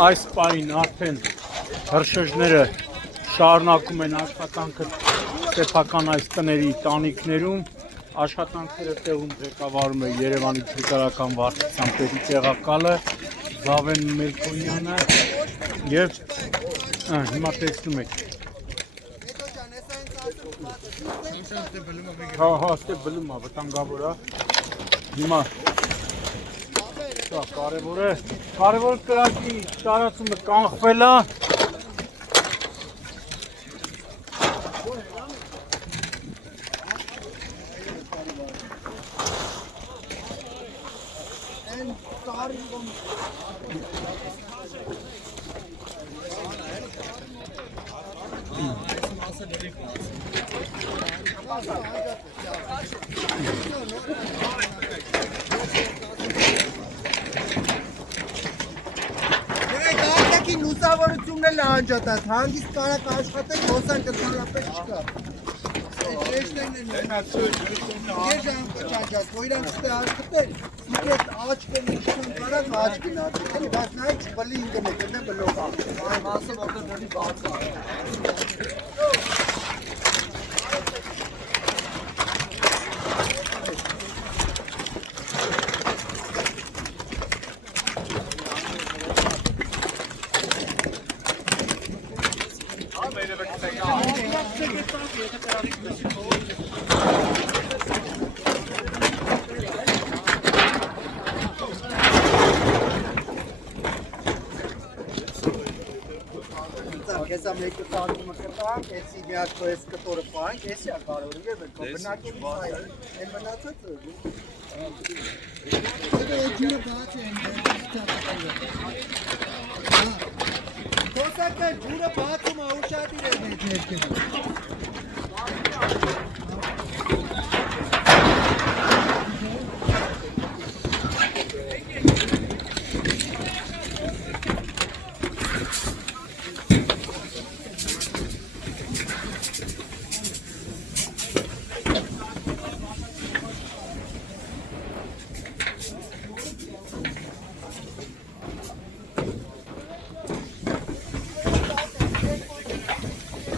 այս պահին արդեն հրշեջները շարունակում են աշխատանքը սեփական այս տների տանիքներում, աշխատանքները տեղում ղեկավարում է Երևանի փրկարարական վարչության պետի տեղակալը Զավեն Մելքոնյանը եւ հիմա տեսնում եք հա ստե բլում է վտանգավոր է հիմա սա կարևոր է կրակի տարածումը կանխվել է լուսավորությունն էլ անջատած, հանգիստ կարակ աշխատեք, հոսանք ընդհանրապես չկա։ Ես անջատ, որ իրանք ստե աշխատել, սիգետ աչկեն իշխան կարակ, աչկին ատել, բայց նայք չպլի ինգնեք, ընդ է բլող այն մասը, որտեղ նորի բաց է։ Հեսա մեկը տանումը կտանք, էսի միակ այս կտորը պահանք, էսի ակարորը և եկո, բնակելի սայր, են մնացածը։ Ջուրը բաց է, հոսակը ջուրը բացում է, ուշադիր է ներքենում։